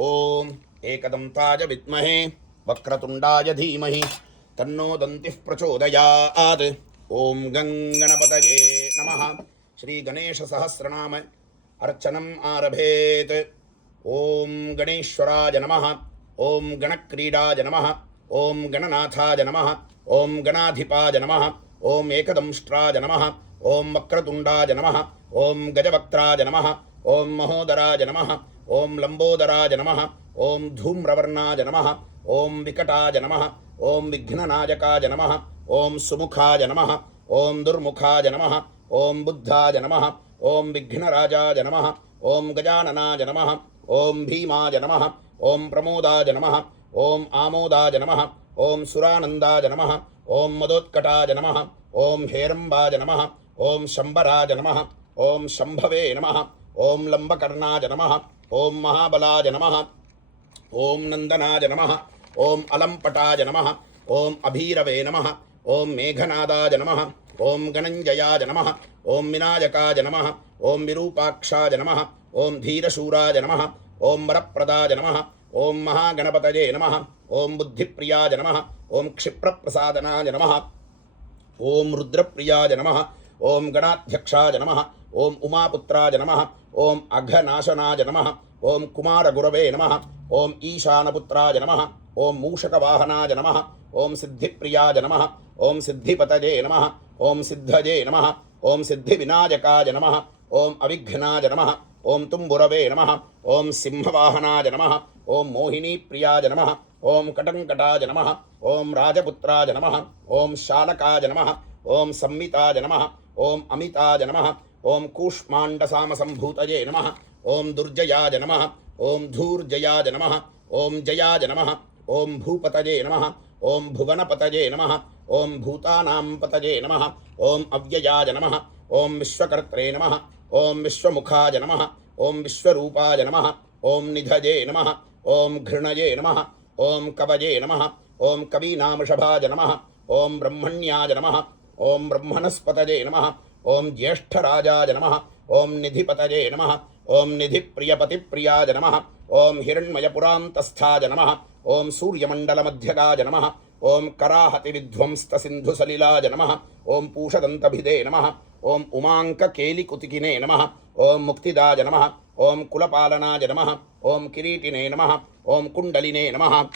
ओम एकदंताय विद्महे वक्रतुंडाय धीमहि तन्नो दन्तिः प्रचोदयात्। ओम गणपतये नमः। श्री गणेश सहस्रनाम अर्चनम् आरभेत्। ओम गणेश्वराय नमः। ओम गणक्रीडाय नमः। ओम गणनाथाय नमः। ओम गणाधिपाय नमः। ओम एकदंष्ट्राय नमः। ओम वक्रतुंडाय नमः। ओम गजवक्त्राय नमः। ओम महोदराय नमः। ओम लंबोदराय नमः। ओम धूम्रवर्णाय नमः। ओम विकटाय नमः। ओम विघ्ननायकाय नमः। ओम सुमुखाय नमः। ओम दुर्मुखाय नमः। ओम बुद्धाय नमः। ओम विघ्नराजाय नमः। ओम गजाननाय नमः। ओम भीमाय नमः। ओम प्रमोदाय नमः। ओम आमोदाय नमः। ओम सुरानंदाय नमः। ओम मदोत्कटाय नमः। ओम हेरंबाय नमः। ओम शंबराय नमः। ओम शंभवे नमः। ओम लंबकर्णाय नमः। ओम महाबलाय नमः। ओम नंदनाय नमः। ओम अलंपटाय नमः। ओम अभीरवे नमः। ओम मेघनादाय नमः। ओम गणंजयाय नमः। ओम विनायकाय नमः। ओम विरूपाक्षाय नमः। ओम धीरशूराय नमः। ओम वरप्रदाय नमः। ओम महागणपतये नमः। ओम बुद्धिप्रियाय नमः। ओम क्षिप्रप्रसादनाय नमः। ओम रुद्रप्रियाय नमः। ओम गणाध्यक्षाय नमः। ओम उमापुत्राय नमः। ओम अघनाशनाय नमः। ओम कुमारगुरवे नमः। ओम ईशानपुत्राय नमः। ओम मूषकवाहनाय नमः। ओम सिद्धिप्रियाय नमः। ओम सिद्धिपतये नमः। ओम सिद्धये नमः। ओम सिद्धिविनायकाय नमः। ओम अविघ्नाय नमः। ओम तुम्बुरवे नमः। ओम सिंहवाहनाय नमः। ओम मोहिनीप्रियाय नमः। ओम कटंकटाय नमः। ओम राजपुत्राय नमः। ओम शालकाय नमः। ओम संमिताय नमः। ओम अमिताय नमः। ओम कूष्माण्डसामसंभूतये नमः। ओम दुर्जयाय नमः। ओम धूर्जयाय नमः। ओम जयाय नमः। ओम भूपतये नमः। ओम भुवनपतये नमः। ओम भूतानां पतये नमः। ओम अव्ययाय नमः। ओम विश्वकर्त्रे नमः। ओम विश्वमुखाय नमः। ओम विश्वरूपाय नमः। ओम निधये नमः। ओम घृणये नमः। ओम कवये नमः। ओम कवीनामृषभाय नमः। ओम ब्रह्मण्याय नमः। ओम ब्रह्मणस्पतये नमः। ओम ज्येष्ठराजाय नमः। ओम निधिपतये नमः। ओम निधिप्रियपतिप्रियाय नमः। ओम हिरण्मयपुरान्तस्थाय नमः। ओम सूर्यमण्डलमध्यगाय नमः। ओम कराहतिविध्वंस्तसिन्धुसलिलाय नमः। ओम पूषदन्तभिदे नमः। ओम उमाङ्ककेलिकुतिकिने नमः। ओम मुक्तिदाय नमः। ओम कुलपालनाय नमः। ओम किरीटिने नमः। ओम कुण्डलिने नमः।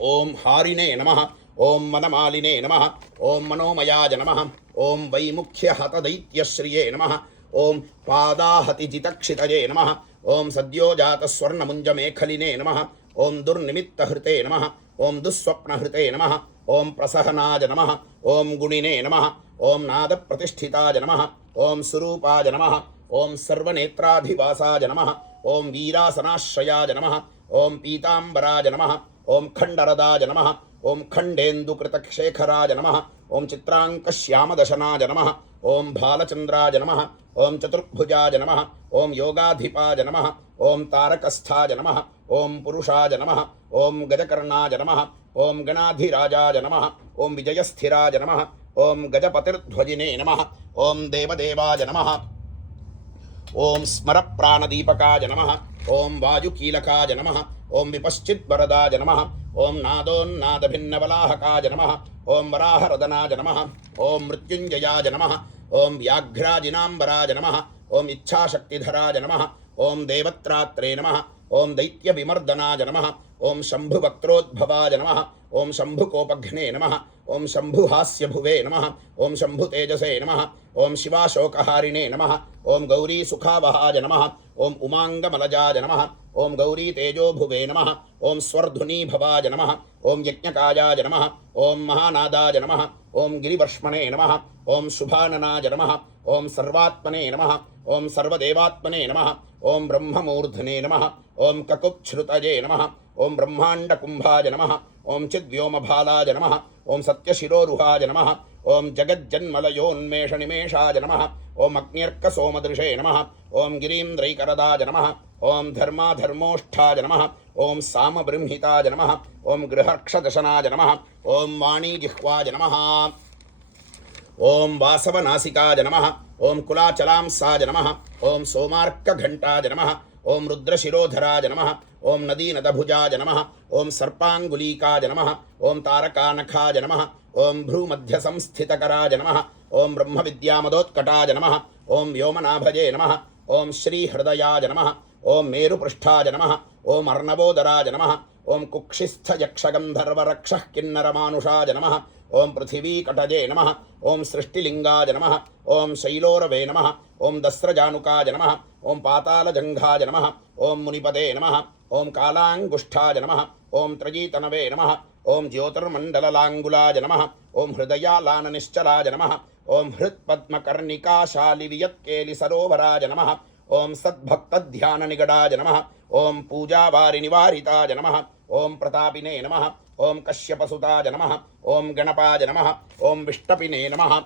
ओम हारिणे नमः। ओम मनमालिने नमः। ओम मनोमयाय नमः। ओम वैमुख्यहतदैत्यश्रिये नमः। ओम पादाहतिजितक्षितये नमः। ओम सद्योजातस्वर्णमुञ्जमेखलिने नमः। ओम दुर्निमित्तहृते नमः। ओम दुःस्वप्नहृते नमः। ओम प्रसहनाय नमः। ओम गुणिने नमः। ओम नादप्रतिष्ठिताय नमः। ओम सुरूपाय नमः। ओम सर्वनेत्राधिवासाय नमः। ओम वीरासनाश्रयाय नमः। ओम पीताम्बराय नमः। ओम खंडरदाय नमः। ओम खंडेन्दुकृतशेखराय नमः। ओम चित्रांकश्यामदशनाय नमः। ओम भालचंद्राय नमः। ओम चतुर्भुजाय नमः। ओम योगाधिपाय नमः। ओम तारकस्थाय नमः। ओम पुरुषाय नमः। ओम गजकर्णाय नमः। ओम गणाधिराजाय नमः। ओम विजयस्थिराय नमः। ओम गजपतिर्ध्वजिने नमः। ओम देवदेवाय नमः। ओम स्मरप्राणदीपकाय नमः। ओम वायुकीलकाय नमः। ओम विपश्चिद्वरदाय नमः। ओम नादोन्नादभिन्नवलाहकाय नमः। ओम वराहरदनाय नमः। ओम मृत्युंजयाय नमः। ओम व्याघ्राजिनाम्बराय नमः। ओम इच्छाशक्तिधराय नमः। ओम देवत्रात्रे नमः। ओम दैत्यविमर्दनाय नमः। ओम शंभुवक्त्रोद्भवाय नमः। ओम शंभुकोपघ्ने नमः। ओम शंभुहास्यभुवे नमः। ओम शंभुतेजसे नमः। ओम शिवाशोकहारिणे नमः। ओम गौरी सुखावहाय नमः। ओम उमांगमलजाय नमः। ओम गौरी तेजोभुवे नमः। ओम स्वर्धुनीभवाय नमः। ओम यज्ञकायाय नमः। ओम महानादाय नमः। ओम गिरिवर्ष्मणे नमः। ओम शुभाननाय नमः। ओम सर्वात्मने नमः। ओम सर्वदेवात्मने नमः। ओम ब्रह्ममूर्धने नमः। ओम ककुच्छ्रुतये नमः। ओम ब्रह्मांडकुंभाय नमः। ओम चिद्व्योमभालाय नमः। ओम सत्यशिरोरुहाय नमः। ओम जगज्जन्मलयोन्मेषनिमेषाय नमः। ओम अग्न्यर्कसोमदृशे नमः। ओम गिरीन्द्रैकरदाय नमः। ओम धर्माधर्मोष्ठाय नमः। ओम सामबृंहिताय नमः। ओम गृहर्क्षदशनाय नमः। ओम वाणीजिह्वाय नमः। ओम वासवनासिकाय नमः। ओम कुलाचलांसाय नमः। ओम सोमार्कघंटाय नमः। ओम रुद्रशिरोधराज नमः ओम नदीनदभुजाय नमः ओम सर्पांगुलीकाय नमः ओम तारकानखाय नमः ओम भ्रूमध्यसंस्थितकराय नमः ओम ब्रह्मविद्यामदोत्कटाय नमः ओम व्योमनाभजे नमः ओम श्रीहृदयाय नमः ओम मेरुपृष्ठाय नमः ओम अर्णवोदराय नमः ओम कुक्षिस्थयक्षगन्धर्वरक्षः किन्नरमानुषाय नमः ओम पृथिवीकटजे नमः ओम सृष्टिलिंगाय नमः ओम शैलोरवे नमः ओम दस्रजानुकाय नमः ओम पातालजंघाय नमः ओम मुनिपदे नमः ओम कालांगुष्ठाय नमः ओम त्रयीतनवे नमः ओम ज्योतिर्मण्डललाङ्गुलाय नमः ओम हृदयालाननिश्चलाय नमः ओम हृत्पद्मकर्णिकाशालिवियत्केलिसरोवराय नमः ओम सद्भक्तध्याननिगडाय नमः ओम पूजावारिनिवारिताय नमः ओम प्रतापिने नमः ओम कश्यपसुताय नमः ओम गणपाय नमः ओम विष्टपिने नमः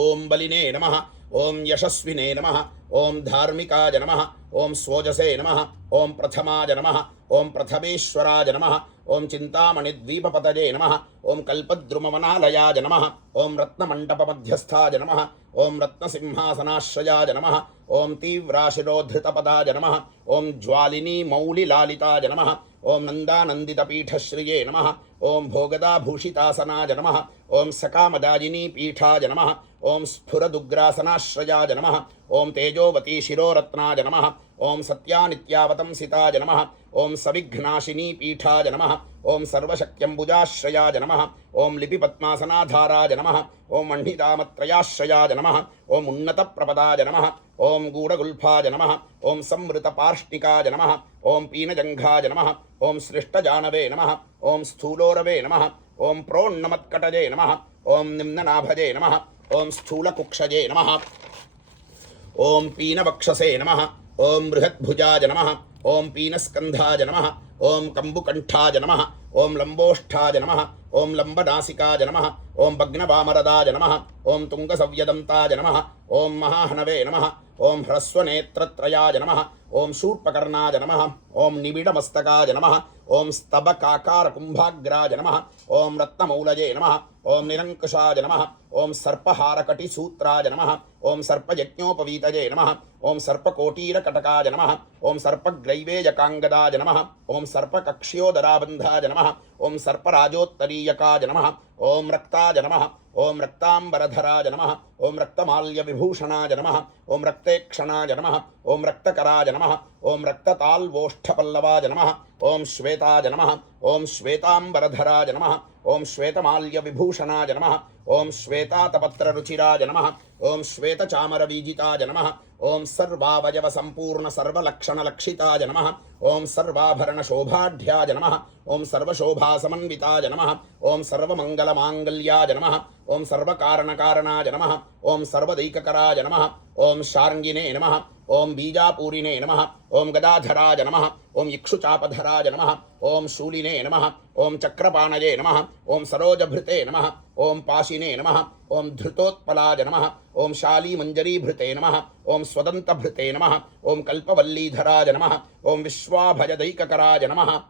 ओम बलिने नमः ओम यशस्विने नमः ओम धार्मिकाय नमः ओम स्वोजसे नमः ओम प्रथमाय नमः ओम प्रथमेश्वराय नमः ओम चिंतामणिद्वीपपतये नमः ओम कल्पद्रुमवनालयाय नमः ओम रत्नमण्डपमध्यस्थाय नमः ओम रत्नसिंहासनाश्रयाय नमः ओम तीव्राशिरोधृतपदाय नमः ओम ज्वालिनी मौलिलालिताय नमः ओम नन्दानन्दितपीठश्रिये नमः ओम भोगदाभूषितासनाय नमः ओम सकामदायिनी पीठाय नमः ओम स्फुरदुग्रासनाश्रयाय नमः ओम तेजोवती शिरोरत्नाय नमः ओम सत्यानित्यावतंसिताय नमः ओम सविघ्नाशिनी पीठाय नमः ओम सर्वशक्त्यम्बुजाश्रयाय नमः ओम लिपिपद्मासनाधाराय नमः ओम मण्डितामत्रयाश्रयाय नमः ओम उन्नतप्रपदाय नमः ओम गूढगुल्फाय नमः ओम संवृतपार्ष्णिकाय नमः ओम पीनजंघाय नमः ओम सृष्टजानवे नमः ओम स्थूलोरवे नमः ओम प्रोन्नमत्कटजे नमः ओम निम्ननाभजे नमः ओम स्थूलकुक्षजे नमः ओम पीनवक्षसे नमः ओम बृहद्भुजाय नमः ओम पीनस्कन्धाय नमः ओम कंबुकंठाय नमः ओम लंबोष्ठाय नमः ओम लंबनासिकाय नमः ओम भग्नवामरदाय नमः ओम तुंगसव्यदंताय नमः ओम महाहनवे नमः ओम ह्रस्वनेत्रत्रयाय नमः ओम शूर्पकर्णाय नमः ओम निबिडमस्तकाय नमः ओम स्तबकाकारकुम्भाग्राय नमः ओम रत्नमौलये नमः ओम निरंकुशाय नमः ओम सर्पहारकटिसूत्राय नमः ओम सर्पयज्ञोपवीतये नमः ओम सर्पकोटीरकटकाय नमः ओम सर्पग्रैवेयकाङ्गदाय नमः ओम सर्पकक्ष्योदराबन्धाय नमः ओम सर्पराजोत्तरीयकाय नमः ओम रक्ताय नमः ओम रक्तांबरधराय नमः ओम रक्तमाल्यविभूषणाय नमः ओम रक्तेक्षणाय नमः ओम रक्तकराय नमः ओम रक्तताल्वोष्ठपल्लवाय नमः ओम श्वेताय नमः ओम श्वेतांबरधराय नमः ओम श्वेतमाल्यविभूषणाय नमः ओम श्वेतातपत्ररुचिराय नमः ओम श्वेतचामरवीजिताय नमः ओम सर्वावयवसम्पूर्ण सर्वलक्षणलक्षिताय नमः ओम सर्वाभरणशोभाढ्याय नमः ओम सर्वशोभासमन्विताय नमः ओम सर्वमङ्गलमाङ्गल्याय नमः ओम सर्वकारणकारणाय नमः ओम सर्वदैककराय नमः ओम शार्ङ्गिने नमः ओम बीजापूरिणे नमः ओम गदाधराय नमः ओम इक्षुचापधराय नमः ओम शूलिने नमः ओम चक्रपाणये नमः ओम सरोजभृते नमः ओम पाशिने नमः ओम धृतोत्पलाय नमः ओम शालीमञ्जरीभृते नमः ओम स्वदन्तभृते नमः ओम कल्पवल्लीधराय नमः ओम विश्वाभयदैककराय नमः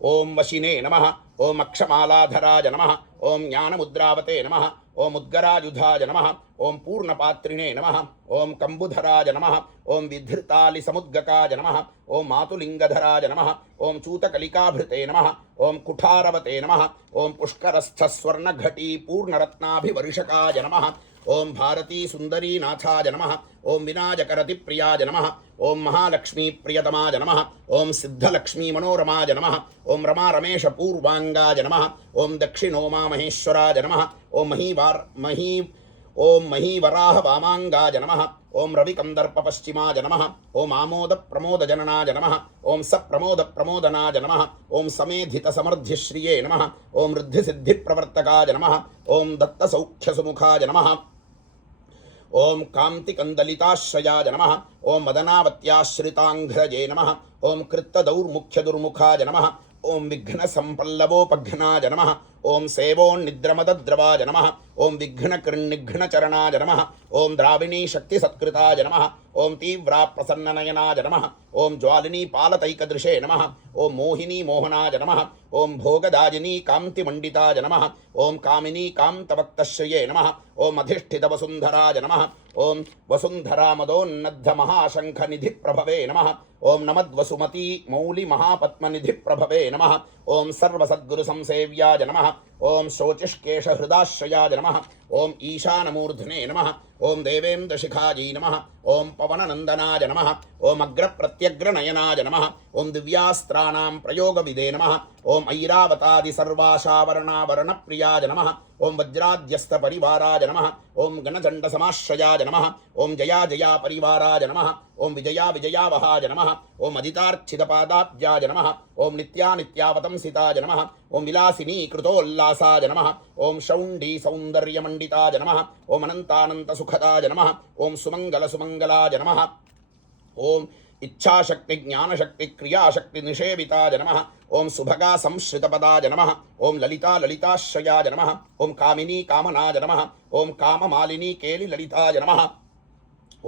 ओम वशिने नमः ओम अक्षमालाधराय नमः ओम ज्ञानमुद्रावते नमः ओम उद्गरायुधाय नमः ओम पूर्णपात्रिणे नमः ओम कंबुधराय नमः ओम विधृतालिसमुद्गकाय नमः ओम मातुलिंगधराय नमः ओम चूतकलिकाभृते नमः ओम कुठारवते नमः ओम पुष्करस्थस्वर्णघटी पूर्णरत्नाभिवर्षकाय नमः ओम भारती सुंदरी नाथाय नमः ओम विनायकरतिप्रियाय नमः ओम महालक्ष्मी प्रियतमाय नमः ओम सिद्धलक्ष्मी मनोरमाय नमः ओम रमा रमेश पूर्वांगाय नमः ओम दक्षिणोमा महेश्वराय नमः ओम महीवराह वामांगाय नमः ओम रविकंदर्पपश्चिमाय नमः ओम आमोद प्रमोदजननाय नमः ओम सप्रमोद प्रमोदनाय नमः ओम समेधित समृद्धिश्रिये नमः ओम ऋद्धिसिद्धिप्रवर्तकाय नमः ओम दत्तसौख्यसुमुखाय नमः ओम कांतिकंदलिताश्रयाय नमः ओम मदनावत्याश्रितांघ्रजे नमः ओम कृत्तदौर्मुख्यदुर्मुखाय नमः ओम विघ्नसंपल्लवोपघ्नाय नमः ओम सेवोन्निद्रमदद्रवाय नमः ओम विघ्नकृन्निघ्नचरणाय नमः ओम द्राविणी शक्तिसत्कृताय नमः ओम तीव्रा प्रसन्ननयनाय नमः ओम ज्वालिनी पालतैकदृशे नमः ओम मोहिनी मोहनाय नमः ओम भोगदायिनी कान्तिमण्डिताय नमः ओम कामिनी कान्तवक्तश्रिये नमः ओम अधिष्ठितवसुन्धराय नमः ओम वसुन्धरामदोन्नद्धमहाशङ्खनिधिप्रभवे नमः ओम नमद्वसुमती मौलिमहापद्मनिधिप्रभवे नमः ओम सर्वसद्गुरुसंसेव्याय नमः ओम शोचिष्केशहृदाश्रयाय नमः ओम ईशानमूर्धने नमः ओम देवेन्द्रशिखाजी नमः ओम पवननन्दनाय नमः ओम अग्रप्रत्यग्रनयनाय नमः ओम दिव्यास्त्राणां प्रयोगविदे नमः ओम ऐरावतादि सर्वाशावरणावरणप्रियाय नमः ओम वज्राद्यस्तपरिवाराय नमः ओम गणचण्डसमाश्रयाय नमः ओम जया जया परिवाराय नमः ओम विजया विजयावहाय नमः ओम अदितार्चितपादाब्जाय नमः ओम नित्यानित्यावतंसिताय नमः ओम विलासिनी कृतोल्लासाय नमः ओम शौण्डी सौन्दर्यमण्डिताय नमः ओम अनन्तानन्तसुखदाय नमः ओम सुमङ्गलसुमङ्गलाय नमः ओम इच्छाशक्ति ज्ञानशक्ति क्रियाशक्ति निषेविताय नमः ओम सुभगा संश्रितपदाय नमः ओम ललिता ललिताश्रयाय नमः ओम कामिनी कामनाय नमः ओम काममालिनी केलिललिताय नमः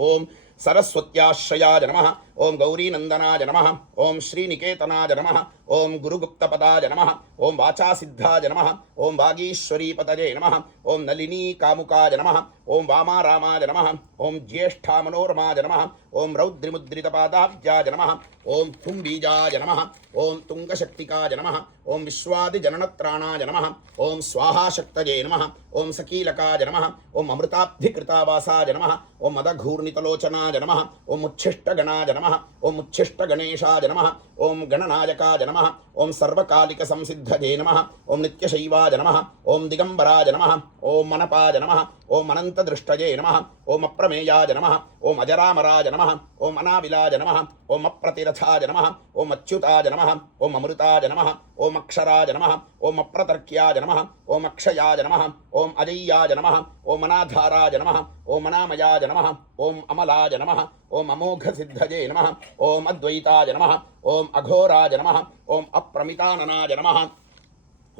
ओम सरस्वत्याश्रयाय नमः ओम गौरीनंदनाय नमः ओम श्रीनिकेतनाय नमः ओम गुरुगुप्तपदाय नमः ओम वाचासिद्धाय नमः ओम वागीश्वरीपतये नमः ओम नलिनी कामुकाय नमः ओम वामारामाय नमः ओम ज्येष्ठामनोरमाय नमः ओम रौद्रिमुद्रितपादाब्जाय नमः ओम तुम्बीजाय नमः ओम तुंगशक्तिकाय नमः ओम विश्वादिजननत्राणाय नमः ओम स्वाहाशक्तये नमः ओम सकीलकाय नमः ओम अमृताब्धिकृतावासाय नमः ओम मदघूर्णितलोचनाय नमः ओम उच्छिष्टगणाय नमः ओम उच्छिष्टगणेशाय नमः ओम गणनायकाय नमः ओम सर्वकालिकसंसिद्धये नमः ओम नित्यशैवाय नमः ओम दिगंबराय नमः ओम मनपाय नमः ओम अनंतदृष्टये नमः ओम अप्रमेयाय नमः ओम अजरामराय नमः ओम अनाविलाय नमः ओम अप्रतिरथाय नमः ओम अच्युताय नमः ओम अमृताय नमः ओम अक्षराय नमः ओम अप्रतर्क्याय नमः ओम अक्षयाय नमः ओम अजय्याय नमः ओम अनाधाराय नमः ओम अनामयाय नमः ओम अमलाय नमः ओम अमोघसिद्धये नमः ओम अद्वैताय नमः ओम अघोराय नमः ओम अप्रमिताननाय नमः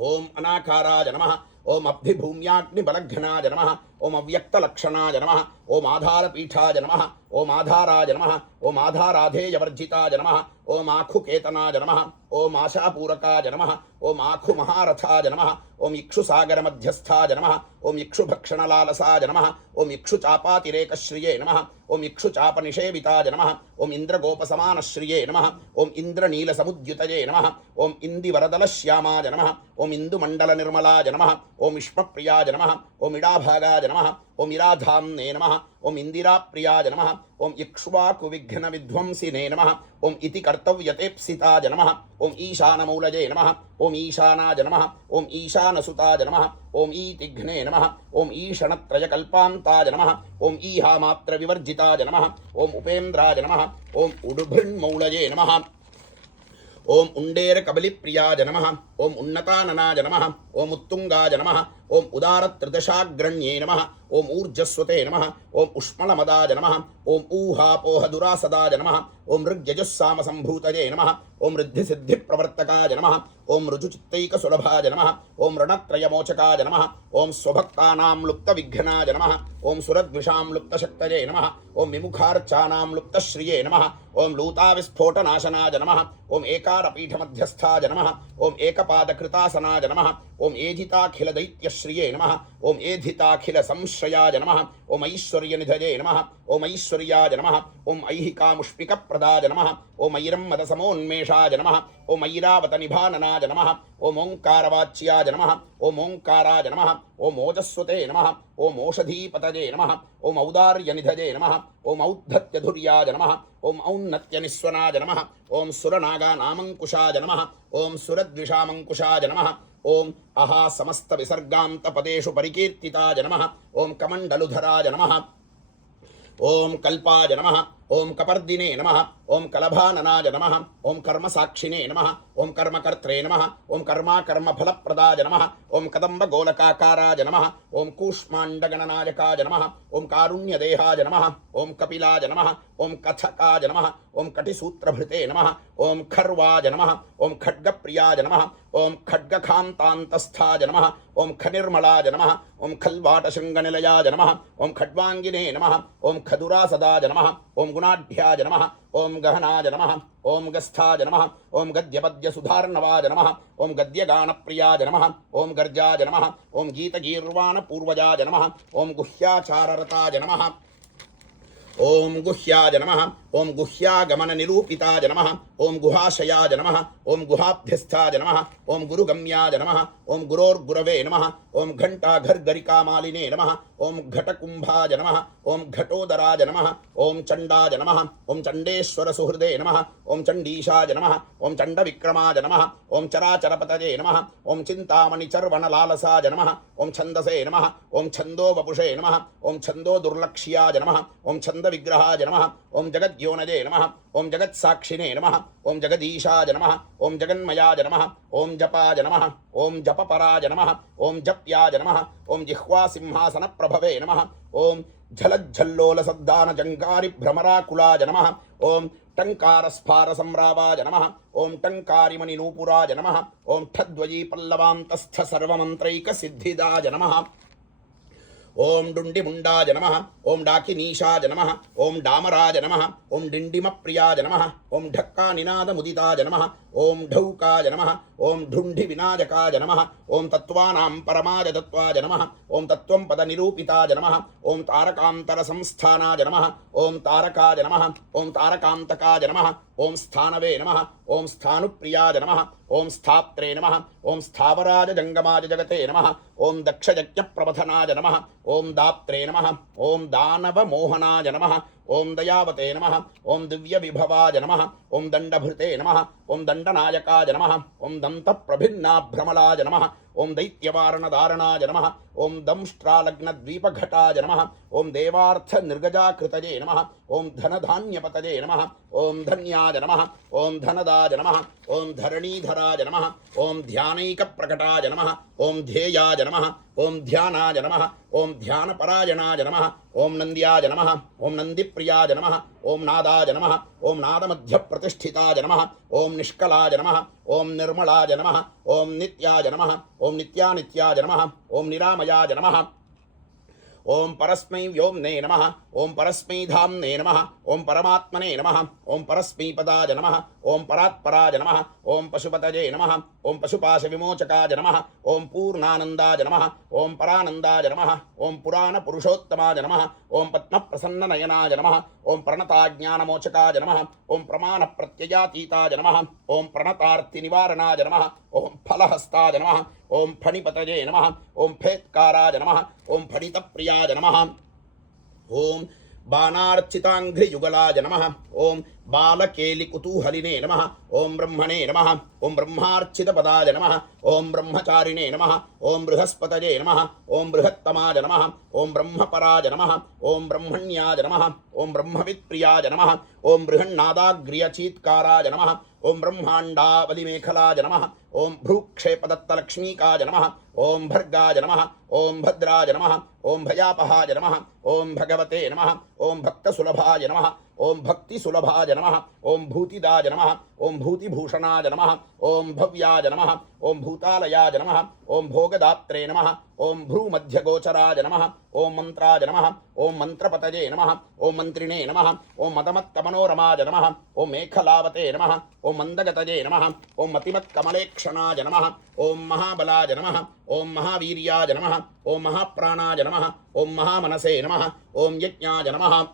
ओम अनाकाराय नमः ओम अब्धिभूम्याग्निबलघ्नाय नमः ओम अव्यक्तलक्षणाय नमः ओम आधारपीठाय नमः ओम आधाराय नमः ओम आधाराधेयवर्जिताय नमः ओम आखुकेतनाय नमः ओम आशापूरकाय नमः ओम आखुमहारथाय नमः ओम इक्षुसागरमध्यस्थाय नमः ओम इक्षुभक्षणलालसाय नमः ओम इक्षुचापातिरेकश्रिये नमः ओम इक्षुचापनिषेविताय नमः ओम इन्द्रगोपसमानश्रिये नमः ओम इन्द्रनीलसमुद्युतये नमः ओम इन्दिवरदलश्यामाय नमः ओम इन्दुमण्डलनिर्मलाय नमः ओम इष्मप्रियाय नमः ओम इडाभागाय नमः ओम इराधाम्ने नमः ओम इंदिराप्रियाय नमः ओम इक्ष्वाकुविघ्नविध्वंसिने नमः ओम इति कर्तव्यतेप्सिताय नमः ओम ईशानमूलये नमः ओम ईशानाय नमः ओम ईशानसुताय नमः ओम ईतिघ्ने नमः ओम ईषणत्रयकल्पान्ताय नमः ओम ईहामात्रविवर्जिताय नमः ओम उपेन्द्राय नमः ओम उडुभृन्मौलये नमः ओम उण्डेरकबलिप्रियाय नमः ओम उन्नताननाय नमः ओम उत्तुंगाय नमः ओम उदारत्रिदशाग्रण्ये नमः ओम ऊर्जस्वते नमः ओम उष्मलमदाय नमः ओम ऊहापोहदुरासदाय नमः ओम ऋग्यजुस्सामसम्भूतये नमः ओम ऋद्धिसिद्धिप्रवर्तकाय नमः ओम ऋजुचित्तैकसुलभाय नमः ओम रणत्रयमोचकाय नमः ओम स्वभक्तानां लुप्तविघ्नाय नमः ओम सुरद्विषां लुप्तशक्तये नमः ओम विमुखार्चानां लुप्तश्रिये नमः ओम लूताविस्फोटनाशनाय नमः ओम एकारपीठमध्यस्थाय नमः ओम एकपादकृतासनाय नमः ओम एजिताखिलदैत्यश्रिये नमः ओम एधिताखिलसंश्रयाय नमः ओम ऐश्वर्यनिधये नमः ओम ऐश्वर्याय नमः ओम ऐहिकामुष्पिकप्रदाय नमः ओम ऐरम्मदसमोन्मेषाय नमः ओम ऐरावतनिभाननाय नमः ओम ओंकारवाच्याय नमः ओम ओंकाराय नमः ओम ओजस्वते नमः ओम ओषधीपतये नमः ओम औदार्यनिधये नमः ओम औद्धत्यधुर्याय नमः ओम औन्नत्यनिस्वनाय नमः ओम सुरनागानामङ्कुशाय नमः ओम सुरद्विषामङ्कुशाय नमः ओम अहा समस्त विसर्गान्तपदेषु परिकीर्तिताय नमः ओम कमण्डलुधराय नमः ओम कल्पाय नमः ओम कपर्दिने नमः ओम कलभाननाय नमः ओम कर्मसाक्षिणे नमः ओम कर्मकर्त्रे नमः ओम कर्माकर्मफलप्रदाय नमः ओम कदम्बगोलकाकाराय नमः ओम कूष्माण्डगणनायकाय नमः ओम कारुण्यदेहाय नमः ओम कपिलाय नमः ओम कथकाय नमः ओम कटिसूत्रभृते नमः ओम खर्वाज नमः ओम खड्गप्रियाज नमः ओम खड्गखान्तान्तस्थाज नमः ओम खनिर्मलाज नमः ओम खल्वाटशृङ्गनिलयाज नमः ओम खड्वाङ्गिने नमः ओम खदुरासदाज नमः ओम गुणाढ्याज नमः ओम गहनाज नमः ओम गस्थाज नमः ओम गद्यपद्यसुधार्णवाज नमः ओम गद्यगानप्रियाज नमः ओम गर्जाज नमः ओम गीतगीर्वाणपूर्वजाज नमः ओम गुह्याचाररताज नमः ओम गुह्याज नमः ओम गुह्यागमननिरूपिताज नमः ओम गुहाशयाज नमः ओम गुहाभ्यस्थाज नमः ओम गुरुगम्याज नमः ओम गुरोर्गुरवे नमः ओम घंटाघर्गरिकामालिने नमः ओम घटकुंभाज नमः ओम घटोदराज नमः ओम चंडाज नमः ओम चंडेश्वरसुहृदे नमः ओम चंडीशाज नमः ओम चंडविक्रमाज नमः ओम चराचरपतये नमः ओम चिंतामणिचर्वणलालसाज नमः ओम छंदसे नमः ओम छंदोवपुषे नमः ओम छंदोदुर्लक्ष्याज नमः ओम छंदविग्रहाज नमः ओम जगद्योनजे नमः ओम जगत्साक्षिणे नमः ओम जगदीशाज नमः ओम जगन्मयाज नमः ओम जपाज नमः ओम जपपराज नमः ओम जप्याज नमः ओम जिह्वासिंहासनप्रभवे नमः ओम झलज्झल्लोलसद्दानजङ्गारिभ्रमराकुलाज नमः ओम टङ्कारस्फारसंरावाज नमः ओम टङ्कारिमणिनूपुराज नमः ओम ठद्वयी पल्लवान्तस्थसर्वमन्त्रैकसिद्धिदाज नमः ओम डुंडिमुंडाज नमः ओम डाकिनीशाज नमः ओम डामराज नमः ओम डिंडिमप्रियाज नमः ओम ढक्कानिनादमुदिताज नमः ओम ढौकाज नमः ओम ढुंढिविनायकाज नमः ओम तत्त्वानां परमाज तत्त्वाज नमः ओम तत्त्वं पदनिरूपिताज नमः ओम तारकान्तरसंस्थानाज नमः ओम तारकाज नमः ओम तारकान्तकाज नमः ओम स्थानवे नमः ओम स्थानुप्रियाज नमः ओम स्थात्रे नमः ओम स्थावराज जंगमाज जगते नमः ओम दक्षयज्ञप्रबधनाज नमः ओम दात्रे नमः ओम दानवमोहनाज नमः ओम दयावते नमः ओम दिव्यविभवाज नमः ओम दंडभृते नमः ओम दंडनायकाज नमः ओम दन्तप्रभिन्नाभ्रमलाज नमः ओम दैत्यवारणधारणाज नमः ओम दंष्ट्रालग्नद्वीपघटाज नमः ओम देवार्थनिर्गजाकृतये नमः ओम धनधान्यपतये नमः ओम धन्याज नमः ओम धनदाज नमः ओम धरणीधराज नमः ओम ध्यानैकप्रकटाज नमः ओम ध्येयाज नमः ओम ध्यानाज नमः ओम ध्यानपरायणाज नमः ओम नन्द्याज नमः ओम नन्दिप्रियाज नमः ओम नादाज नमः ओम नादमध्यप्रतिष्ठिताज नमः ओम निष्कलाज नमः ओम निर्मलाज नमः ओम नित्याज नमः ओम नित्यानित्याज नमः ओम निरामयाज नमः ओम परस्मै व्योम्ने नमः ओम परस्मै धाम्ने नमः ओम परमात्मने नमः ओम परस्मैपदाज नमः ओम परात्पराज नमः ओम पशुपतये नमः ओम पशुपाशविमोचकाज नमः ओम पूर्णानन्दाज नमः ओम परानन्दाज नमः ओम पुराणपुरुषोत्तमाज नमः ओम पद्मप्रसन्ननयनाज नमः ओम प्रणताज्ञानमोचकाज नमः ओम प्रमाणप्रत्ययातीताज नमः ओम प्रणतार्तिनिवारणाज नमः ओम फलहस्ताज नमः ओम फणिपतये नमः ओम फेत्काराज नमः ओम फणितप्रियाज नमः ओम बाणार्चिताङ्घ्रियुगलाज नमः ओम बालकेलिकुतूहलिने नमः ओम ब्रह्मणे नमः ओम ब्रह्मार्चितपदाज नमः ओम ब्रह्मचारिणे नमः ओम बृहस्पतये नमः ओम बृहत्तमाज नमः ओम ब्रह्मपराज नमः ओम ब्रह्मण्याज नमः ओम ब्रह्मवित्प्रियाज नमः ओम बृहन्नादाग्र्यचीत्काराज नमः ओम ब्रह्माण्डावलिमेखलाज नमः ओम भ्रूक्षेपदत्तलक्ष्मीकाज नमः ओम भर्गाज नमः ओम भद्राज नमः ओम भयापहाज नमः ओम भगवते नमः ओम भक्तसुलभाज नमः ओम भक्तिसुलभाज नमः ओम भूतिदाज नमः ओम भूतिभूषणाज नमः ओम भव्याज नमः ओम भूतालयाज नमः ओम भोगदात्रे नमः ओम भ्रूमध्यगोचराज नमः ओम मंत्राज नमः ओम मंत्रपतये नमः ओम मंत्रिणे नमः ओम मदमत्तमनोरमाज नमः ओम मेखलावते नमः ओम मंदगतये नमः ओम मतिमत्कमलेक्षणाज नमः ओम महाबलाज नमः ओम महावीर्याज नमः ओम महाप्राणाज नमः ओम महामनसे नमः ओम यज्ञाज नमः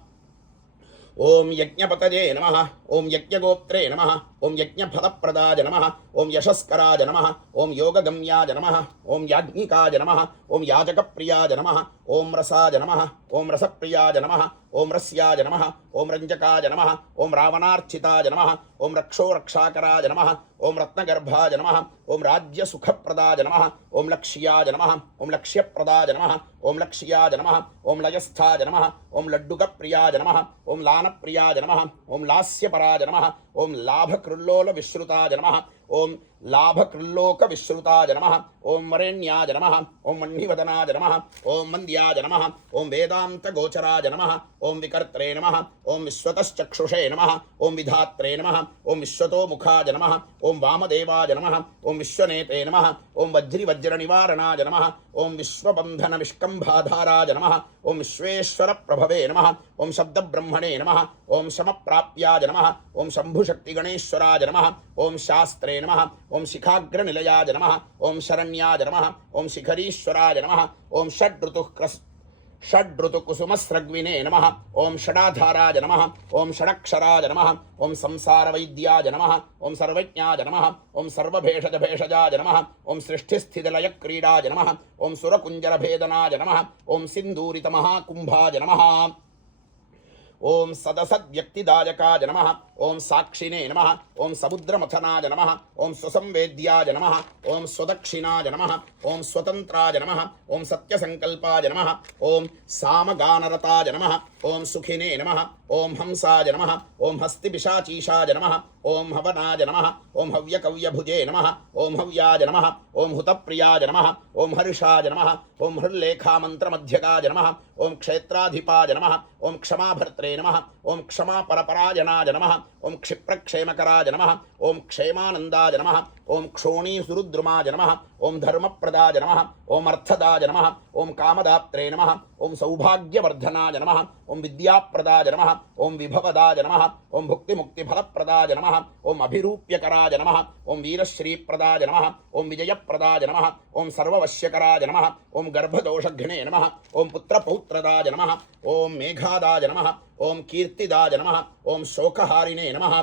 ओम यज्ञपतये नमः ओम यज्ञगोत्रे नमः ओम यज्ञफलप्रदाय नमः ओम यशस्कराय नमः ओम योगगम्याय नमः ओम याज्ञिकाय नमः ओम याजकप्रियाय नमः ओम रसाय नमः ओम रसप्रियाय नमः ओम रस्याय नमः ओम रंजकाय नमः ओम रावणार्चिताय नमः ओम रक्षोरक्षाकराय नमः ओम रत्नगर्भाय नमः ओम राज्यसुखप्रदाय नमः ओम लक्ष्याय नमः ओम लक्ष्यप्रदाय नमः ओम लक्ष्याय नमः ओम लयस्थाय नमः ओम लड्डुकप्रियाय नमः ओम लानप्रियाय नमः ओम लास्यपराय नमः ओम लाभकृल्लोल विश्रुताय नमः ओम लाभकृल्लोक विश्रुताय नमः ओम वरेण्याय नमः ओम मह्निवदनाय नमः ओम मन्द्याय नमः ओम वेदांत गोचराय नमः ओम विकर्त्रे नमः ओम विश्वतश्चक्षुषे नमः ओम विधात्रे नमः ओम विश्वतो मुखाय नमः ओम वामदेवाय नमः ओम विश्वनेते नमः ओम वज्रिवज्रनिवारणाय नमः ओम विश्वबन्धन विष्कम्भाधाराय नमः ओम विश्वेश्वर प्रभवे नमः ओम शब्दब्रह्मणे नमः ओम शमप्राप्याय नमः ओम शम्भुशक्तिगणेश्वराय नमः ओम शास्त्रे नमः ओम शिखाग्रनिलयाय नमः ओम शरण्याय नमः ओम शिखरीश्वराय नमः ओम षड्ऋतुकुसुमस्रग्विने नमः ओम षडाधाराय नमः ओम षडक्षराय नमः ओम संसारवैद्याय नमः ओम सर्वज्ञाय नमः ओम सर्वभेषजभेषजाय नमः ओम सृष्टिस्थितिलयक्रीडाय नमः ओम सुरकुञ्जरभेदनाय नमः ओम सिन्दूरितमहाकुम्भाय नमः ओम सदसद्व्यक्तिदायकाय नमः ओम साक्षिणे नमः ओम समुद्रमथनाय नमः ओम स्वसंवेद्याय नमः ओम स्वदक्षिणाय नमः ओम स्वतंत्राय नमः ओम सत्यसंकल्पाय नमः ओम सामगानरताय नमः ओम सुखिने नमः ओम हंसाय नमः ओम हस्तिपिशाचीशाय नमः ओम हवनाय नमः ओम हव्यकव्यभुजे नमः ओम हव्याय नमः ओम हुतप्रियाय नमः ओम हर्षाय नमः ओम हृल्लेखामन्त्रमध्यगाय नमः ओम क्षेत्राधिपाय नमः ओम क्षमाभर्त्रे नमः ओम क्षमापरपरायणाय नमः ओम क्षिप्रक्षेमकराय नमः ओम क्षेमानन्दाय नमः ओम क्षोणीसुरुद्रुमाय नमः ओम धर्मप्रदाय नमः ओम अर्थदाय नमः ओम कामदात्रे नमः ओम सौभाग्यवर्धनाय नमः ओम विद्याप्रदाय नमः ओम विभवदाय नमः ओम भुक्तिमुक्तिफलप्रदाय नमः ओम अभिरूप्यकराय नमः ओम वीरश्रीप्रदाय नमः ओम विजयप्रदाय नमः ओम सर्ववश्यकराय नमः ओम गर्भदोषघ्ने नमः ओम पुत्रपौत्रदाय नमः ओम मेघादाय नमः ओम कीर्तिदाय नमः ओम शोकहारिणे नमः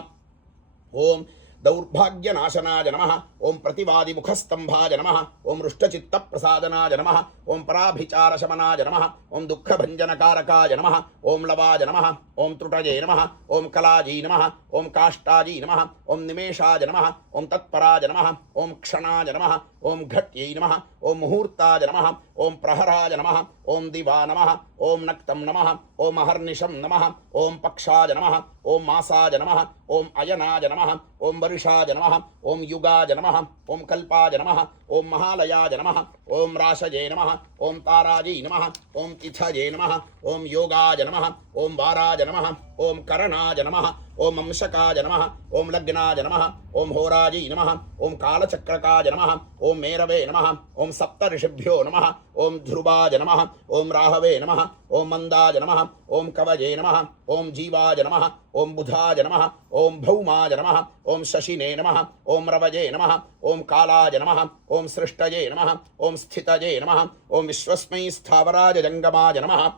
ओम दौर्भाग्यनाशनाय नमः ओम प्रतिवादिमुखस्तंभाय नमः ओम रुष्टचित्तप्रसादनाय नमः ओम पराभिचारशमनाय नमः ओम दुःखभञ्जनकारकाय नमः ओम लवाय नमः ओम त्रुटये नमः ओम कलाजी नमः ओम काष्ठाजी नमः ओम निमेषाय नमः ओम तत्पराय नमः ओम क्षणाय नमः ओम घट्यै नमः ओम मुहूर्ताय नमः ओम प्रहराय नमः ओम दिवा नमः ओम नक्तं नमः ओम अहर्निशं नमः ओम पक्षाय नमः ओम मासाय नमः ओम अयनाय नमः ओम वर्षाय नमः ओम युगाय नमः ओम कल्पाय नमः ओम महालयाय नमः ओम राशये नमः ओम तारायै नमः ओम तिथये नमः ओम योगाय नमः ओम वाराय नमः ओम करणाय नमः ओम अंशकाय नमः ओम लग्नाय नमः ओम होरायै नमः ओम कालचक्रकाय नमः ओम मेरवे नमः ओम सप्तऋषिभ्यो नमः ओम ध्रुवाय नमः ओम राहवे नमः ओम मंदाय नमः ओम कवये नमः ओम जीवाय नमः ओम बुधाय नमः ओम भौमाय नमः ओम शशिने नमः ओम रवये नमः ओम कालाय नमः ओम सृष्टये नमः ओम स्थितये नमः ओम विश्वस्मै स्थावराय जंगमाय नमः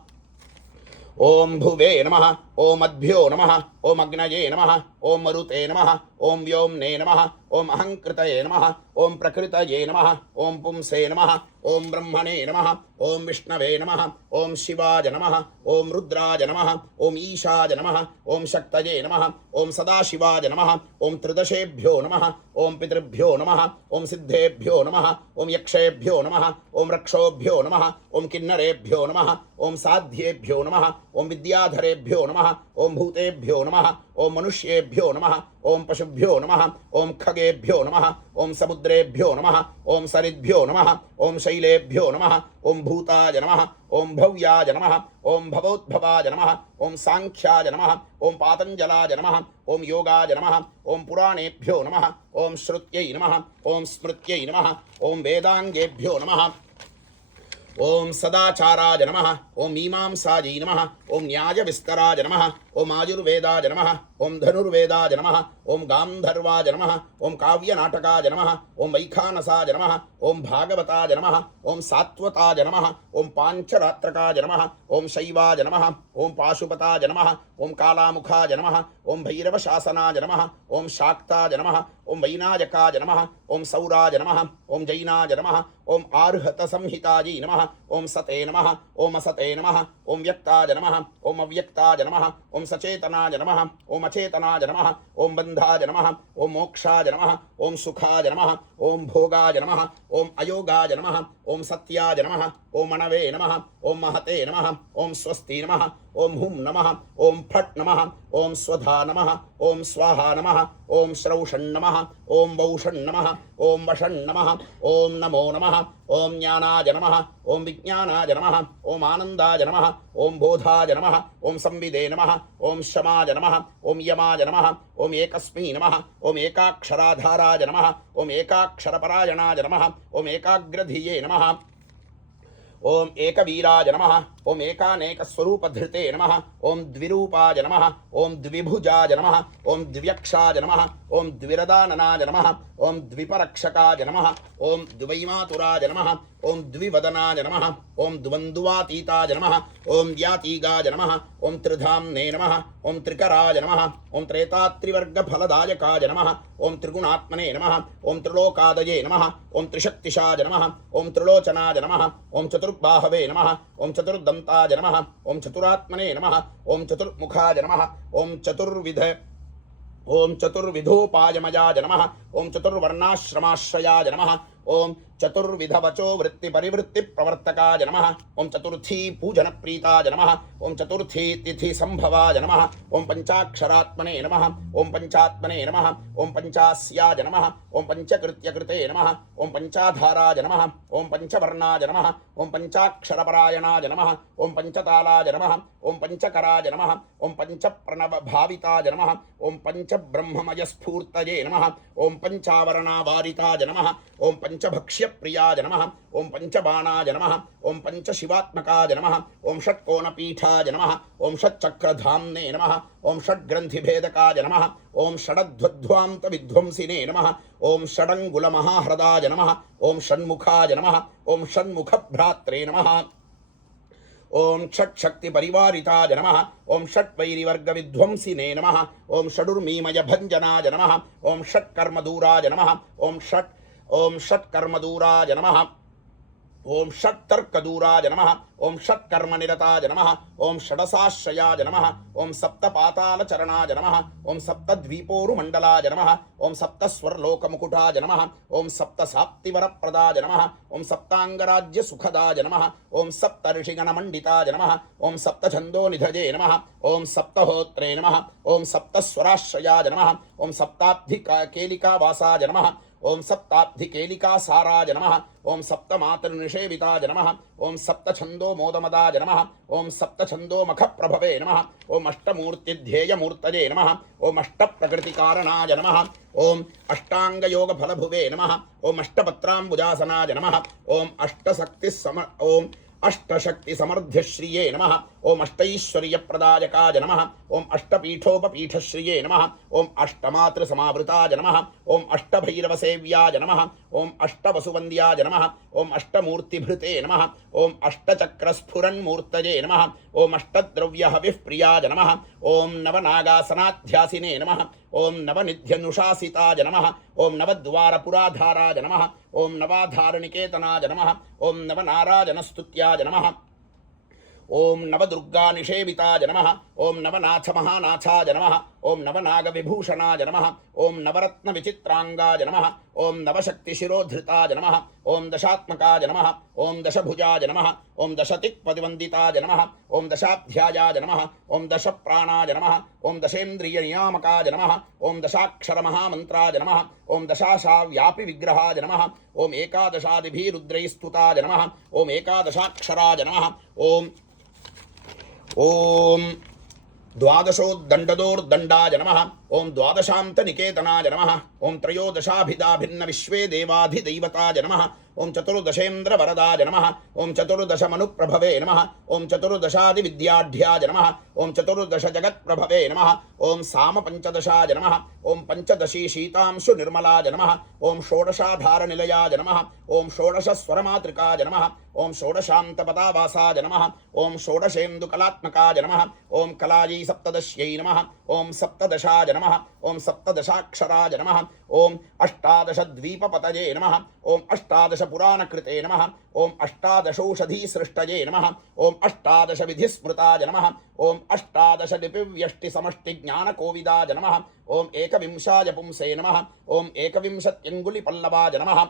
ओम भुवे नमः ओम अद्भ्यो नमः ओम अग्नये नमः ओम मरुते नमः ओम व्योम्ने नमः ओम अहंकृतये नमः ओम प्रकृतये नमः ओम पुंसे नमः ओम ब्रह्मणे नमः ओम विष्णवे नमः ओम शिवाय नमः ओम रुद्राय नमः ओम ईशाय नमः ओम शक्तये नमः ओम सदाशिवाय नमः ओम त्रिदशेभ्यो नमः ओम पितृभ्यो नमः ओम सिद्धेभ्यो नमः ओम यक्षेभ्यो नमः ओम रक्षोभ्यो नमः ओम किन्नरेभ्यो नमः ओम साध्येभ्यो नमः ओम विद्याधरेभ्यो नमः ओम भूतेभ्यो नमः ओम मनुष्येभ्यो नमः ओम पशुभ्यो नमः ओम खगेभ्यो नमः ओम समुद्रेभ्यो नमः ओम सरिद्भ्यो नमः ओम शैलेभ्यो नमः ओम भूताय नमः ओम भव्याय नमः ओम भवोद्भवाय नमः ओम सांख्याय नमः ओम पातंजलाय नमः ओम योगाय नमः ओम पुराणेभ्यो नमः ओम श्रुत्यै नमः ओम स्मृत्यै नमः ओम वेदांगेभ्यो नमः ओम सदाचाराय नमः ओम मीमांसायै नमः ओम न्यायविस्तराय नमः ओम आयुर्वेदाय नमः ओम धनुर्वेदाय नमः ओम गांधर्वाय नमः ओम काव्यनाटकाय नमः ओम वैखानसाय नमः ओम भागवताय नमः ओम सात्वताय नमः ओम पांचरात्रकाय नमः ओम शैवाय नमः ओम पाशुपताय नमः ओम कालामुखाय नमः ओम भैरवशासनाय नमः ओम शाक्ताय नमः ओम वैनायकाय नमः ओम सौराय नमः ओम जैनाय नमः ओम आर्हत संहितायै नमः ओम सते नमः ओम असते नमः ओम व्यक्ताय नमः ओम अव्यक्ताय नमः ओम सचेतनाय नमः ओम अचेतनाय नमः ओम बन्धाय नमः ओम मोक्षाय नमः ओम सुखाय नमः ओम भोगाय नमः ओम अयोगाय नमः ओम सत्याय नमः ओम अणवे नमः ओम महते नमः ओम स्वस्ति नमः ओम हुं नमः ओम फट् नमः ओम स्वधा नमः ओम स्वाहा नमः ओम श्रौषण नमः ओम वौषण नमः ओम वषण नमः ओम नमो नमः ओम ज्ञानाय नमः ओम विज्ञानाय नमः ओम आनंदाय नमः ओम बोधाय नमः ओम संविदे नमः ओम शमाय नमः ओम यमाय नमः ओम एकस्मै नमः ओम एकाक्षराधाराय नमः ओम एकाक्षरपरायणाय नमः ओम एकाग्रधिये नमः ओम एकवीराय नमः ओम एकानेकस्वरूपधृते नमः ओम द्विरूपाय नमः ओम द्विभुजाय नमः ओम द्व्यक्षाय नमः ओम द्विरदाननाय नमः ओम द्विपरक्षकाय नमः ओम द्वैमातुराय नमः ओम द्विवदनाय नमः ओम द्वन्द्वातीताय नमः ओम व्यातीगाय नमः ओम त्रिधाम्ने नमः ओम त्रिकराय नमः ओम त्रेतात्रिवर्गफलदायकाय नमः ओम त्रिगुणात्मने नमः ओम त्रिलोकादये नमः ओम त्रिशक्तिशाय नमः ओम त्रिलोचनाय नमः ओम चतुर्बाहवे नमः ओम चतुर्दन्ताय नमः ओम चतुरात्मने नमः ओम चतुर्मुखाय नमः ओम चतुर्विधोपायमयाय नमः ओम चतुर्वर्णाश्रमाश्रयाय नमः ओम चतुर्विधवचो वृत्ति परिवृत्ति प्रवर्तकाय नमः ओम चतुर्थी पूजन प्रीताय नमः ओम चतुर्थी तिथि संभवाय नमः ओम पंचाक्षरात्मने नमः ओम पंचात्मने नमः ओम पंचास्याय नमः ओम पंचकृत्यकृते नमः ओम पंचाधाराय नमः ओम पंचवर्णाय नमः ओम पंचाक्षरपरायणाय नमः ओम पंचतालाय नमः ओम पंचकराय नमः ओम पंचप्रणवभाविताय नमः ओम पंचब्रह्ममयस्फूर्तये नमः ओम पंचावरणावारिताय नमः ओम पंचभक्ष्य प्रियाय नमः ओम पंचबाणाय नमः ओम पंचशिवात्मकाय नमः ओम षट्कोणपीठाय नमः ओम षट्चक्रधाम्ने नमः ओम षट्ग्रन्थिभेदकाय नमः ओम षडध्वध्वान्त विध्वंसिने नमः ओम षडङ्गुलमहाह्रदाय नमः ओम षण्मुखाय नमः ओम षण्मुखभ्रात्रे नमः ओम षट्शक्ति परिवारिताय नमः ओम षट्वैरिवर्ग विध्वंसिने नमः ओम षडुर्मीमय भंजनाय नमः ओम षट्कर्मदूराय नमः ओम षट्कर्मदूराय नमः ओम षट्तर्कदूराय नमः ओम षट्कर्मनिरताय नमः ओम षडसाश्रयाय नमः ओम सप्तपातालचरणाय नमः ओम सप्तद्वीपोरुमण्डलाय नमः ओम सप्तस्वर्लोकमुकुटाय नमः ओम सप्तसाप्तिवरप्रदाय नमः ओम सप्ताङ्गराज्यसुखदाय नमः ओम सप्तऋषिगणमण्डिताय नमः ओम सप्तछन्दोनिधये नमः ओम सप्तहोत्रे नमः ओम सप्तस्वराश्रयाय नमः ओम सप्ताब्धिकेलिकावासाय नमः ओम सप्ताब्धिकेलिकासाराय नमः ओम सप्तमातृनिषेविताय नमः ओम सप्तछन्दो मोदमदाय नमः ओम सप्तछन्दो मखप्रभवे नमः ओम अष्टमूर्तिध्येयमूर्तये नमः ओम अष्टप्रकृतिकारणाय नमः ओम अष्टाङ्गयोगफलभुवे नमः ओम अष्टपत्राम्बुजासनाय नमः ओम अष्टशक्ति समर्थ्यश्रिये नमः ओम अष्टैश्वर्यप्रदायकाय नमः ओम अष्टपीठोपपीठश्रिये नमः ओम अष्टमातृसमावृताय नमः ओम अष्टभैरवसेव्याय नमः ओम अष्टवसुवन्द्याय नमः ओम अष्टमूर्तिभृते नमः ओम अष्टचक्रस्फुरन्मूर्तये नमः ओम अष्टद्रव्यहविःप्रियाय नमः ओम नवनागासनाध्यासिने नमः ओम नवनिध्यनुशासिताय नमः ओम नवद्वारपुराधाराय नमः ओम नवाधारनिकेतनाय नमः ओम नवनारायणस्तुत्याय नमः ओम नवदुर्गानिषेविताय नमः ओम नवनाथमहानाथाय नमः ओम नवनागविभूषणाय नमः ओम नवरत्नविचित्राङ्गाय नमः ओम नवशक्तिशिरोधृताय नमः ओम दशात्मकाय नमः ओम दशभुजाय नमः ओम दशतिक्पदिवन्दिताय नमः ओम दशाध्यायाय नमः ओम दशप्राणाय नमः ओम दशेन्द्रियनियामकाय नमः ओम दशाक्षरमहामन्त्राय नमः ओम दशाशाव्यापि विग्रहाय नमः ओम एकादशादिभिरुद्रैस्तुताय नमः ओम एकादशाक्षराय नमः ओम द्वादशोद्दण्डदोर्दण्डाय नमः ओम द्वादशान्तनिकेतनाय नमः ओम त्रयोदशाभिधाभिन्नविश्वे देवाधिदैवताय नमः ओम चतुर्दशेन्द्रवरदाय नमः ओम चतुर्दशमनुप्रभवे नमः ओम चतुर्दशादिविद्याढ्याय नमः ओम चतुर्दशजगत्प्रभवे नमः ओम सामपञ्चदशाय नमः ओम पञ्चदशीशीतांशु निर्मलाय नमः ओम षोडशाधारनिलयाय नमः ओम षोडशस्वरमातृकाय नमः ओम षोडशान्तपदावासाय नमः ओम षोडशेन्दुकलात्मकाय नमः ओम कलायै सप्तदश्यै नमः ओम सप्तदशाय नमः ओम सप्तदशाक्षराय नमः ओम अष्टादशद्वीपपतये नमः ओम अष्टादशपुराणकृते नमः ओम अष्टादशौषधीसृष्टये नमः ओम अष्टादशविधिस्मृताय नमः ओम अष्टादशलिपिव्यष्टिसमष्टिज्ञानकोविदाय नमः ओम एकविंशाय पुंसे नमः ओम एकविंशत्यङ्गुलिपल्लवाय नमः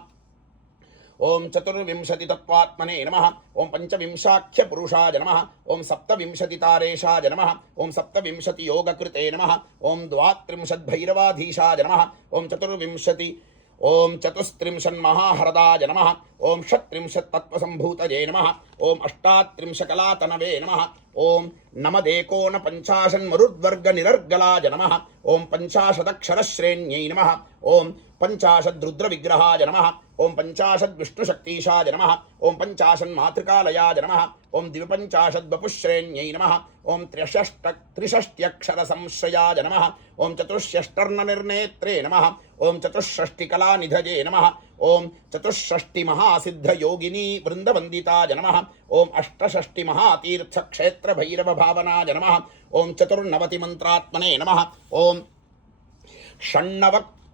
ओम चतुर्विंशति तत्वात्मने नमः ओम पंचविंशाख्य पुरुषाय नमः ओम सप्तविंशतितारेशाय नमः ओम सप्तविंशति योगकृते नमः ओम द्वात्रिंशद्भैरवाधीशाय नमः ओम चतुर्विंशति ओम चतुस्त्रिंशन्महाहरदाय नमः ओम षट्त्रिंशत्तत्त्वसम्भूतये नमः ओम अष्टात्रिंशकलातनवे नमः ओम नमदेकोनपञ्चाशन्मरुद्वर्गनिरर्गलाय नमः ओम पञ्चाशदक्षरश्रेण्यै नमः ओम पञ्चाशद्रुद्रविग्रहाय नमः ओम पञ्चाशद्विष्णुशक्तीशाय नमः ओम पञ्चाशन्मातृकालयाय नमः ओम द्विपञ्चाशद्वपुश्रेण्यै नमः ओम त्रिषष्ट्यक्षरसंश्रयाय नमः ओम चतुष्षष्टर्णनिर्नेत्रे नमः ओम चतुष्षष्टिकलानिधये नमः ओम चतुष्षष्टिमहासिद्धयोगिनी वृन्दवन्दिताय नमः ओम अष्टषष्टिमहातीर्थक्षेत्रभैरवभावनाय नमः ओम चतुर्नवतिमन्त्रात्मने नमः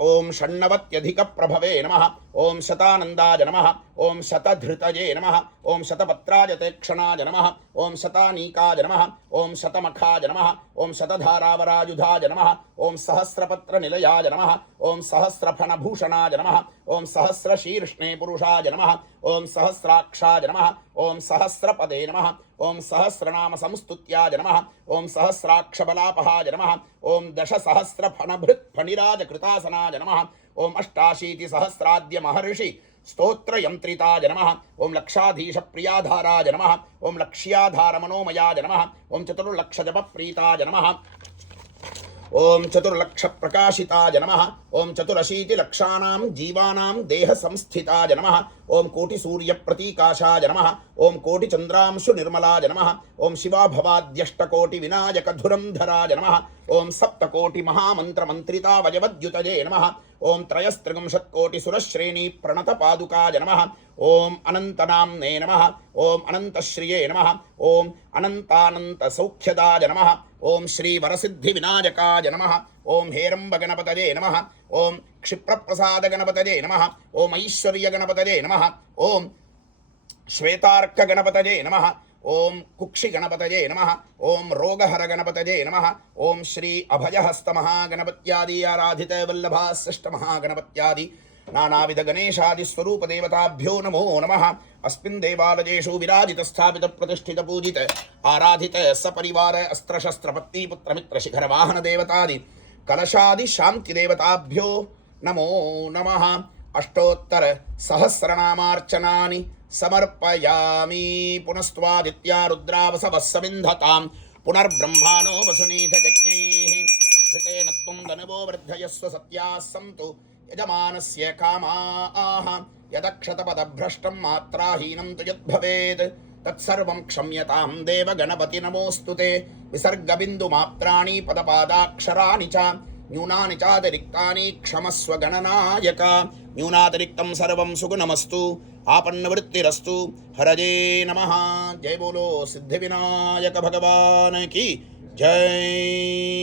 ओम षण्णवत्यधिकप्रभवे नमः ओम शतानन्दाय नमः ओम शतधृतये नमः ओम शतपत्रायतेक्षणाय नमः ओम शतानीकाय नमः ओम शतमखाय नमः ओम शतधारावरायुधाय नमः ओम सहस्रपत्रनिलयाय नमः ओम सहस्रफणभूषणाय नमः ओम सहस्रशीर्ष्णे पुरुषाय नमः ओम सहस्राक्षाय नमः ओम सहस्रपदे नमः ओम सहस्रनाम संस्तुत्याय नमः ओम सहस्राक्षबलापहाय नमः ओम दशसहस्रफणभृत्फणिराजकृतासनाय नमः ओम अष्टाशीतिसहस्राद्य महर्षि स्तोत्रयंत्रिताय नमः ओम लक्षाधीशप्रियाधाराय नमः ओम लक्ष्याधारमनोमयाय नमः ओम चतुर्लक्षजपप्रीताय नमः ओम चतुर्लक्षप्रकाशिताय नमः ओम चतुरशीतिलक्षाणां जीवानां देहसंस्थिताय नमः ओम कोटिसूर्यप्रतीकाशाय नमः ओम कोटिचन्द्रांशुनिर्मलाय नमः ओम शिवाभवाद्यष्टकोटिविनायकधुरन्धराय नमः ओम सप्तकोटिमहामन्त्रमन्त्रितावयवद्युतये नमः ओम त्रयस्त्रिंशत्कोटिसुरश्रेणी प्रणतपादुकाय नमः ओम अनन्तनाम्ने नमः ओम अनन्तश्रिये नमः ओम अनन्तानन्तसौख्यदाय नमः ओम श्रीवरसिद्धिविनायकाय नमः ओम हेरम्बगणपतये नमः ओम क्षिप्रप्रसादगणपतये नमः ओम ऐश्वर्यगणपतये नमः ओम श्वेतार्कगणपतये नमः ओम कुक्षिगणपतये नमः ओम रोगहरगणपतये नमः ओम श्री अभयहस्तमहागणपत्यादि आराधित वल्लभाश्रेष्ठमहागणपत्यादि नानाविध गणेशादि स्वरूप देवताभ्यो नमो नमः अस्मिन् देवालयेषु विराजित स्थापित प्रतिष्ठित पूजित आराधित सपरिवार अस्त्र शस्त्र पत्नी पुत्र मित्र शिखर वाहन देवतादि कलशादि शांति देवताभ्यो नमो नमः अष्टोत्तर सहस्रनामार्चनानि समर्पयामि पुनस्त्वादित्या रुद्रावसवः सविन्धतां पुनर्ब्रह्माणो वसुनीथ यज्ञैः धृतेन त्वं धनवो वर्धयस्व सत्याः सन्तु यजमानस्य कामाः यदक्षतपदभ्रष्टं मात्राहीनं तु यद्भवेत् तत्सर्वं क्षम्यतां देव गणपति नमोऽस्तु ते विसर्गबिन्दुमात्राणि पदपादाक्षराणि च न्यूनानि चातिरिक्तानि क्षमस्व गणनायक न्यूनातिरिक्तं सर्वं सुगुणमस्तु आपन्नवृत्तिरस्तु हरये नमः। जय बोलो सिद्धिविनायक भगवान की जय।